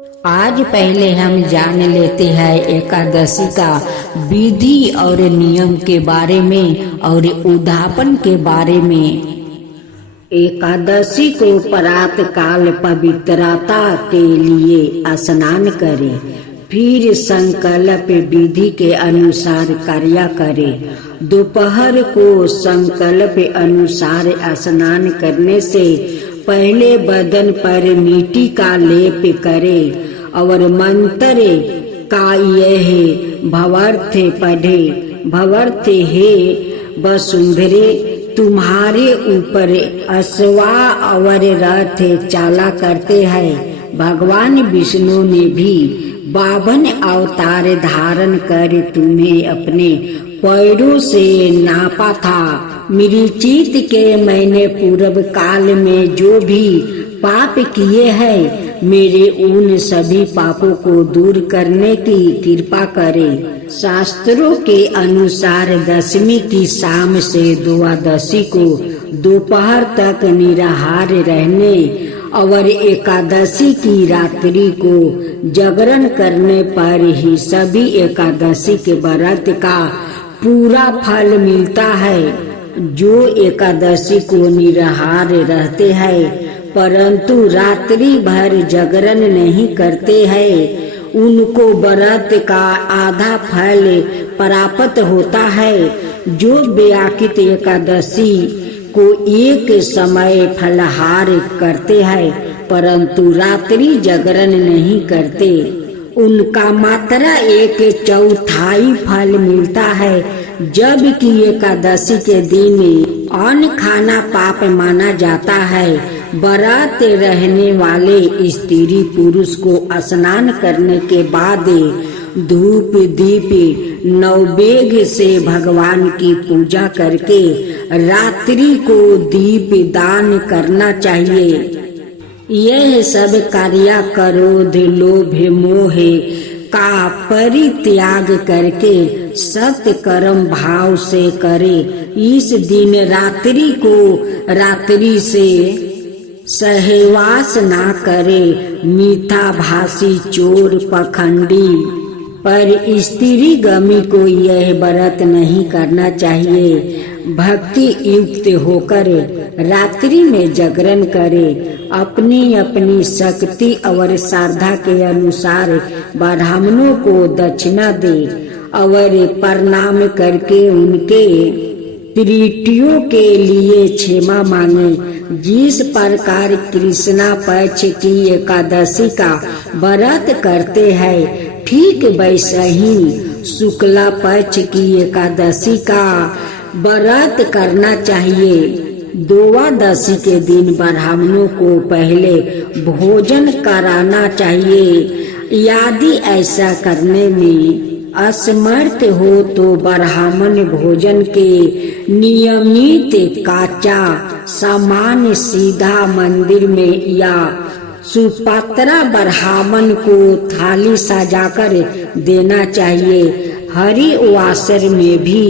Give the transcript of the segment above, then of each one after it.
आज पहले हम जान लेते हैं एकादशी का विधि और नियम के बारे में और उद्यापन के बारे में। एकादशी को प्रातः काल पवित्रता के लिए स्नान करें, फिर संकल्प विधि के अनुसार कार्य करें। दोपहर को संकल्प अनुसार स्नान करने से पहले बदन पर मिट्टी का लेप करें और मंत्र का यह भवर्थ पढ़े। भवर्थ हे वसुंधरे, तुम्हारे ऊपर अश्वा और रथ चाला करते हैं। भगवान विष्णु ने भी 52 अवतार धारण कर तुम्हें अपने पैरों से नापा था। मृचित के मैंने पूर्व काल में जो भी पाप किए हैं, मेरे उन सभी पापों को दूर करने की कृपा करे। शास्त्रों के अनुसार दशमी की शाम से द्वादशी को दोपहर तक निराहार रहने और एकादशी की रात्रि को जागरण करने पर ही सभी एकादशी के व्रत का पूरा फल मिलता है। जो एकादशी को निराहार रहते हैं परंतु रात्रि भर जागरण नहीं करते हैं, उनको व्रत का आधा फल प्राप्त होता है। जो व्याकृत एकादशी को एक समय फलाहार करते हैं परंतु रात्रि जागरण नहीं करते, उनका मात्र 1/4 फल मिलता है। जबकि एकादशी के दिन अन्न खाना पाप माना जाता है। व्रत रहने वाले स्त्री पुरुष को स्नान करने के बाद धूप दीप नैवेद्य से भगवान की पूजा करके रात्रि को दीप दान करना चाहिए। यह सब कार्य क्रोध लोभ मोह का परित्याग करके सत्य कर्म भाव से करे। इस दिन रात्रि को रात्रि से सहवास ना करे। मीठा भाषी चोर पखंडी पर स्त्री गमी को यह व्रत नहीं करना चाहिए। भक्ति युक्त होकर रात्रि में जागरण करे। अपनी अपनी शक्ति और श्रद्धा के अनुसार ब्राह्मणों को दक्षिणा दे और प्रणाम करके उनके त्रुटियों के लिए क्षमा मांगे। जिस प्रकार कृष्णा पक्ष की एकादशी का व्रत करते हैं, ठीक वैसे ही शुक्ला पक्ष की एकादशी का व्रत करना चाहिए। द्वादशी के दिन ब्राह्मणों को पहले भोजन कराना चाहिए। यदि ऐसा करने में असमर्थ हो तो ब्राह्मण भोजन के नियमित काचा सामान सीधा मंदिर में या सुपात्रा ब्राह्मण को थाली सजाकर देना चाहिए। हरिवासर में भी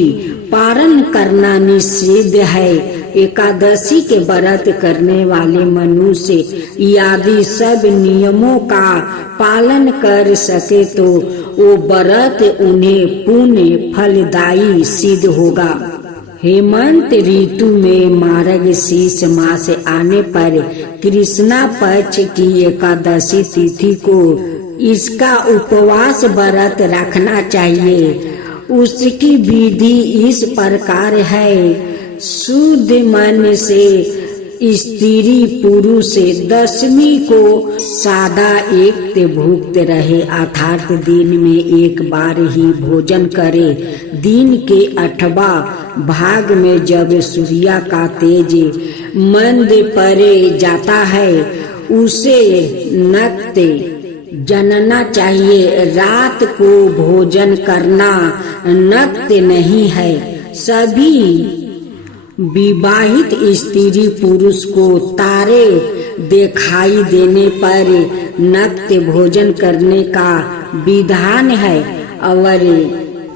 पारण करना निषिद्ध है। एकादशी के व्रत करने वाले मनुष्य यदि सब नियमों का पालन कर सके तो वो व्रत उन्हें पुण्य फलदायी सिद्ध होगा। हेमंत ऋतु में मार्गशीर्ष मास आने पर कृष्णा पक्ष की एकादशी तिथि को इसका उपवास व्रत रखना चाहिए। उसकी विधि इस प्रकार है। शुद्ध मन से स्त्री पुरुष दशमी को सादा एक भुक्त रहे, अर्थात दिन में एक बार ही भोजन करे। दिन के 8वां भाग में जब सूर्य का तेज मंद पड़ जाता है, उसे नक्त जानना चाहिए। रात को भोजन करना नक्त नहीं है। सभी विवाहित स्त्री पुरुष को तारे दिखाई देने पर नक्त भोजन करने का विधान है और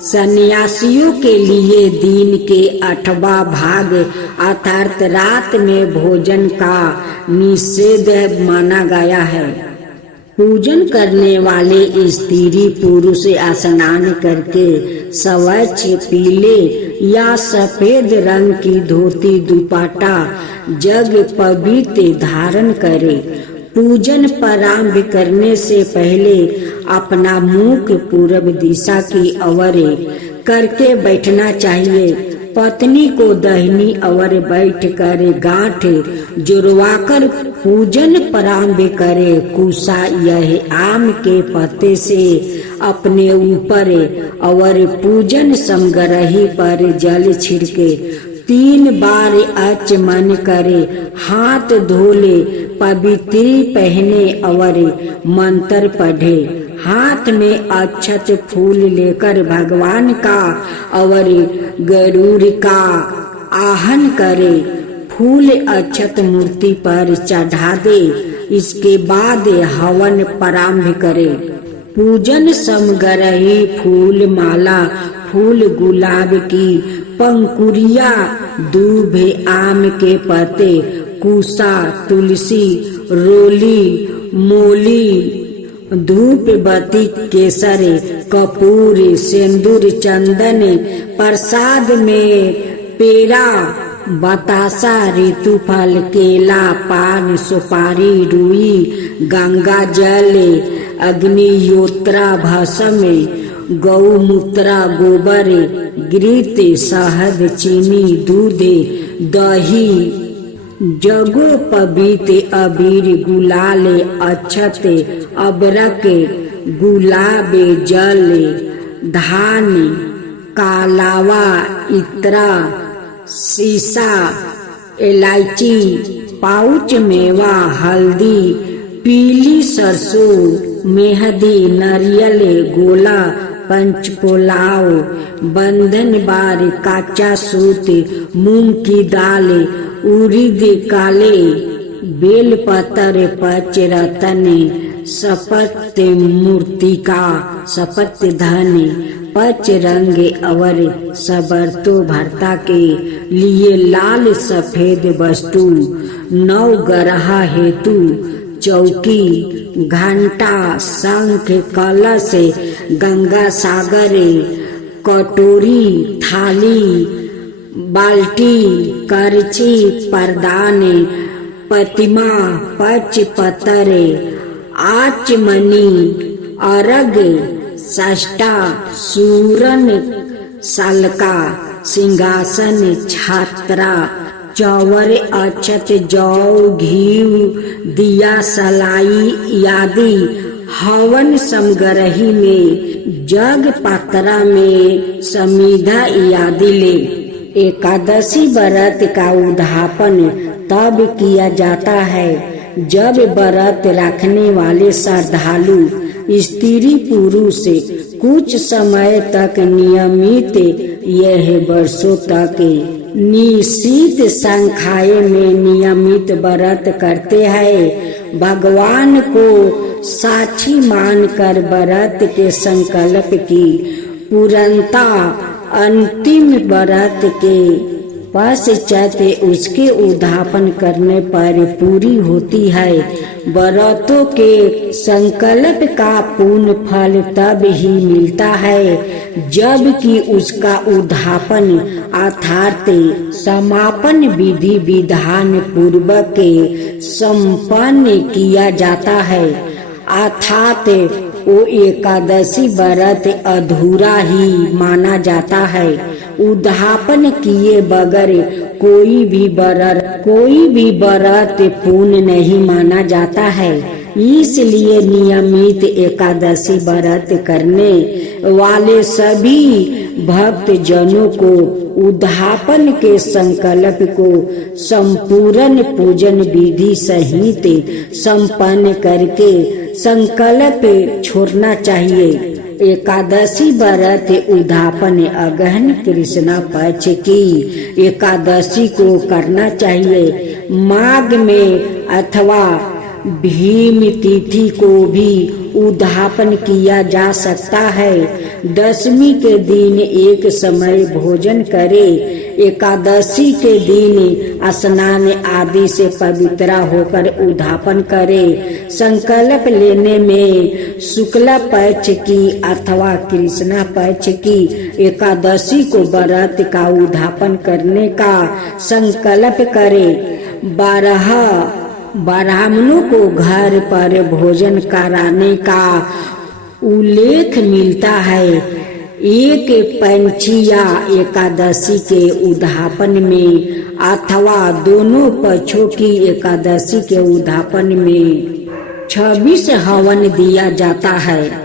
सन्यासियों के लिए दिन के 8वां भाग अर्थात रात में भोजन का निषेध माना गया है। पूजन करने वाले स्त्री पुरुष स्नान करके स्वच्छ पीले या सफेद रंग की धोती दुपट्टा जग पवित्र धारण करे। पूजन प्रारंभ करने से पहले अपना मुख पूर्व दिशा की ओर करके बैठना चाहिए। पत्नी को दाहिनी ओर बैठ कर गांठ जुड़वाकर पूजन प्रारंभ करे। कुशा यह आम के पत्ते से अपने ऊपर और पूजन समग्रही पर जल छिड़के 3 बार आचमन करे। हाथ धोले, पवित्र पहने और मंत्र पढ़े। हाथ में अक्षत फूल लेकर भगवान का और गरुड़ का आह्वान करे। फूल अक्षत मूर्ति पर चढ़ा दे। इसके बाद हवन प्रारंभ करे। पूजन समग्रही फूल माला, फूल गुलाब की पंखुड़िया, दूब, आम के पत्ते, कुशा, तुलसी, रोली, मोली, धूप बत्ती, केसर, कपूर, सिंदूर, चंदन, प्रसाद में पेड़ा, बतासा, ऋतु फल, केला, पान, सुपारी, रुई, गंगा जल, अग्निहोत्र, भस्म, गौमूत्र, गोबर, घृत, शहद, चीनी, दूध, दही, जगो पवित्र अबीर, गुलाल, अक्षत, अबरक, गुलाब जल, धान, कालावा, इत्रा, सीसा, इलायची, पाउच मेवा, हल्दी, पीली सरसों, मेहंदी, नारियल, गोला, पंचपोलाव, बंधन बार, काचा सूत, मूंग की दाल, उड़द काले, बेल पत्र, पच रतन, सपत मूर्तिका, सपत धन, पच रंग और सबरतो भरता के लिए लाल सफेद वस्तु, 9 ग्रह हेतु चौकी, घंटा, शंख, कलश, गंगा सागर, कटोरी, थाली, बाल्टी, करछी, परदान, प्रतिमा, पच पत्र, आचमनी, अर्घ, सष्टा, सूरन, सलका, सिंहासन, छात्रा, चौवर, अक्षत, जौ, घी, दिया, सलाई आदि हवन समग्रही में जग पात्रा में समिधा आदि ले। एकादशी व्रत का उद्यापन तब किया जाता है जब व्रत रखने वाले श्रद्धालु स्त्री पुरुष कुछ समय तक नियमित यह वर्षों तक निश्चित संख्या में नियमित व्रत करते हैं। भगवान को साक्षी मानकर व्रत के संकल्प की पूर्णता अंतिम व्रत के पश्चात उसके उद्यापन करने पर पूरी होती है। व्रतों के संकल्प का पूर्ण फल तब ही मिलता है जबकि उसका उद्यापन अर्थात समापन विधि विधान पूर्वक संपन्न किया जाता है। अर्थात वो एकादशी व्रत अधूरा ही माना जाता है। उद्यापन किए बगैर कोई भी व्रत पूर्ण नहीं माना जाता है। इसलिए नियमित एकादशी व्रत करने वाले सभी भक्त जनों को उद्यापन के संकल्प को संपूर्ण पूजन विधि सहित संपन्न करके संकल्प छोड़ना चाहिए। एकादशी व्रत उद्यापन अगहन कृष्ण पक्ष की एकादशी को करना चाहिए। माघ में अथवा भीम तिथि को भी उद्यापन किया जा सकता है। दशमी के दिन एक समय भोजन करे एकादशी के दिन स्नान आदि से पवित्र होकर उद्यापन करे। संकल्प लेने में शुक्ला पक्ष की अथवा कृष्णा पक्ष की एकादशी को व्रत का उद्यापन करने का संकल्प करे। 12 ब्राह्मणों को घर पर भोजन कराने का उल्लेख मिलता है। एक पंछिया एकादशी के उद्यापन में अथवा दोनों पक्षों की एकादशी के उद्यापन में 26 हवन दिया जाता है।